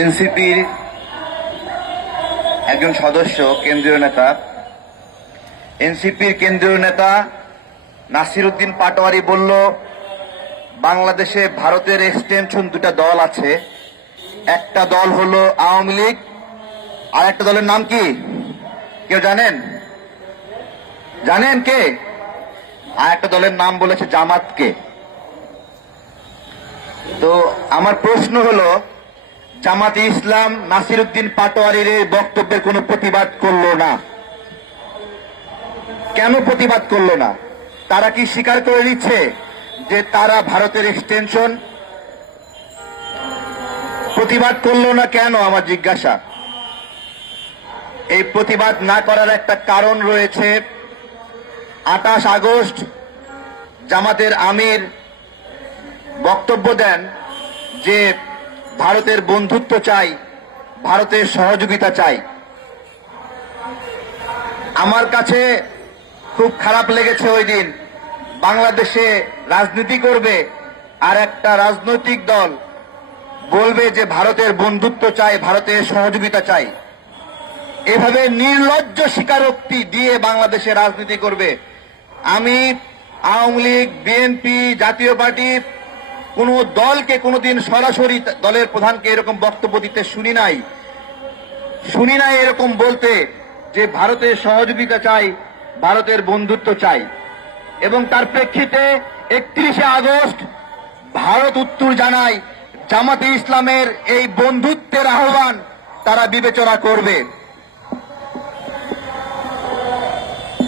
এনসিপির একজন সদস্য, কেন্দ্রীয় নেতা। এনসিপির কেন্দ্রীয় নেতা নাসির উদ্দিন পাটোয়ারি বলল, বাংলাদেশে ভারতের এক্সটেনশন দুটা দল আছে। একটা দল হলো আওয়ামী লীগ, আর একটা দলের নাম কি? কেউ জানেন? জানেন কে? আর একটা দলের নাম বলেছে জামাতকে। তো আমার প্রশ্ন হলো জামাতে ইসলাম নাসিরুদ্দিন পাটোয়ারির এই বক্তব্যের কোনো প্রতিবাদ করল না। কেন প্রতিবাদ করল না? তারা কি স্বীকার করে দিচ্ছে যে তারা ভারতের এক্সটেনশন প্রতিবাদ করল না কেন আমার জিজ্ঞাসা? এই প্রতিবাদ না করার একটা কারণ রয়েছে। আঠাশ আগস্ট জামাতের আমির বক্তব্য দেন যে ভারতের বন্ধুত্ব চাই, ভারতের সহযোগিতা চাই। আমার কাছে খুব খারাপ লেগেছে ওই দিন। বাংলাদেশে রাজনীতি করবে আর একটা রাজনৈতিক দল বলবে যে ভারতের বন্ধুত্ব চাই, ভারতের সহযোগিতা চাই। এভাবে নির্লজ্জ স্বীকারোক্তি দিয়ে বাংলাদেশে রাজনীতি করবে। আমি আওয়ামী লীগ, বিএনপি, জাতীয় পার্টি কোন দলকে কোনোদিন সরাসরি দলের প্রধানকে এরকম বক্তব্য দিতে শুনি নাই। শুনি নাই এরকম বলতে যে ভারতের সহযোগিতা চাই, ভারতের বন্ধুত্ব চাই। এবং তার প্রেক্ষিতে একত্রিশে আগস্ট ভারত উত্তর জানায়, জামাতে ইসলামের এই বন্ধুত্বের আহ্বান তারা বিবেচনা করবে।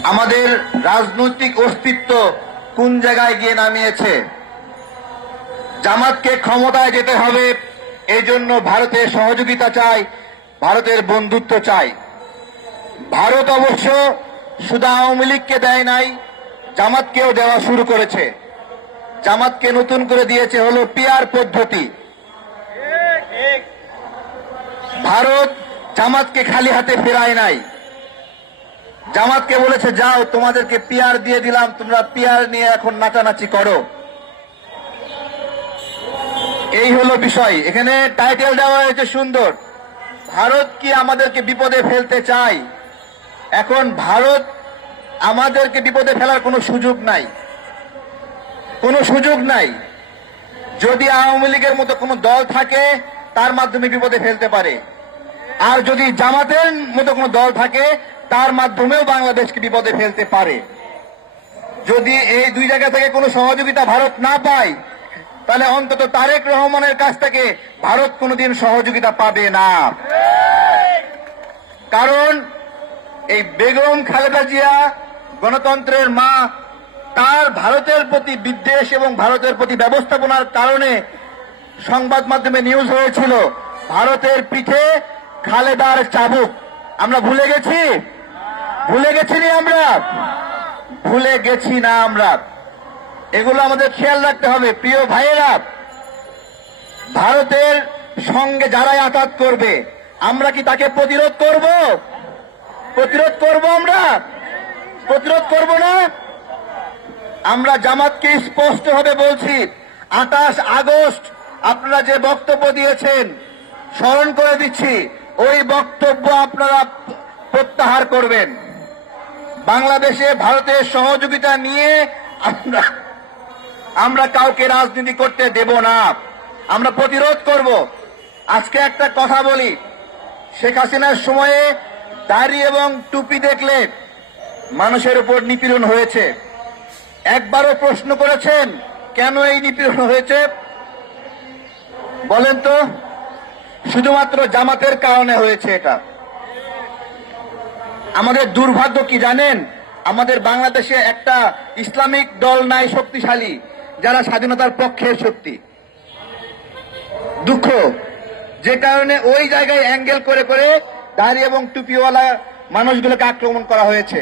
আমাদের রাজনৈতিক অস্তিত্ব কোন জায়গায় গিয়ে নামিয়েছে? জামাতকে ক্ষমতায় যেতে হবে। এই জন্য ভারতের সহযোগিতা চাই, ভারতের বন্ধুত্ব চাই। ভারত অবশ্য শুধু আওয়ামী লীগকে দেয় নাই, জামাতকেও দেওয়া শুরু করেছে। জামাতকে নতুন করে দিয়েছে হলো পিয়ার পদ্ধতি। ভারত জামাতকে খালি হাতে ফেরায় নাই। জামাতকে বলেছে, যাও, তোমাদেরকে পিয়ার দিয়ে দিলাম, তোমরা পিয়ার নিয়ে এখন নাচানাচি করো। এই হলো বিষয়। এখানে টাইটেল দেওয়া হয়েছে সুন্দর। ভারত কি আমাদেরকে বিপদে ফেলতে চায়? এখন ভারত আমাদেরকে বিপদে ফেলার কোনো সুযোগ নাই। কোনো সুযোগ নাই। যদি আওয়ামী লীগের মতো কোনো দল থাকে, তার মাধ্যমে বিপদে ফেলতে পারে। আর যদি জামাতের মতো কোনো দল থাকে, তার মাধ্যমেও বাংলাদেশকে বিপদে ফেলতে পারে। যদি এই দুই জায়গা থেকে কোনো সহযোগিতা ভারত না পায় তাহলে অন্তত তারেক রহমানের কাছ থেকে ভারত কোনোদিন সহযোগিতা পাবে না। কারণ এই বেগম খালেদা জিয়া গণতন্ত্রের মা, তার ভারতের প্রতি বিদ্বেষ এবং ভারতের প্রতি ব্যবস্থাপনার কারণে সংবাদ মাধ্যমে নিউজ হয়েছিল, ভারতের পিঠে খালেদার চাবুক। আমরা ভুলে গেছি? ভুলে গেছি আমরা? ভুলে গেছি না আমরা। এগুলো আমাদের খেয়াল রাখতে হবে। প্রিয় ভাইয়েরা, ভারতের সঙ্গে যারাই আঘাত করবে, আমরা কি তাকে প্রতিরোধ করব? প্রতিরোধ করব আমরা? প্রতিরোধ করব না? আমরা জামাতকে স্পষ্টভাবে বলছি, আঠাশ আগস্ট আপনারা যে বক্তব্য দিয়েছেন, স্মরণ করে দিচ্ছি, ওই বক্তব্য আপনারা প্রত্যাহার করবেন। বাংলাদেশে ভারতের সহযোগিতা নিয়ে আমরা আমরা কাউকে রাজনীতি করতে দেব না। আমরা প্রতিরোধ করব। আজকে একটা কথা বলি। শেখ হাসিনার সময়ে দাড়ি এবং টুপি দেখলে মানুষের উপর নিপীড়ন হয়েছে। একবারও প্রশ্ন করেছেন, কেন এই নিপীড়ন হয়েছে? বলেন তো, শুধুমাত্র জামাতের কারণে হয়েছে এটা। আমাদের দুর্ভাগ্য কি জানেন? আমাদের বাংলাদেশে একটা ইসলামিক দল নাই শক্তিশালী। যারা স্বাধীনতার পক্ষে সত্যি দুঃখ, যে কারণে ওই জায়গায় অ্যাঙ্গেল করে করে দাড়ি এবং টুপিওয়ালা মানুষগুলোকে আক্রমণ করা হয়েছে।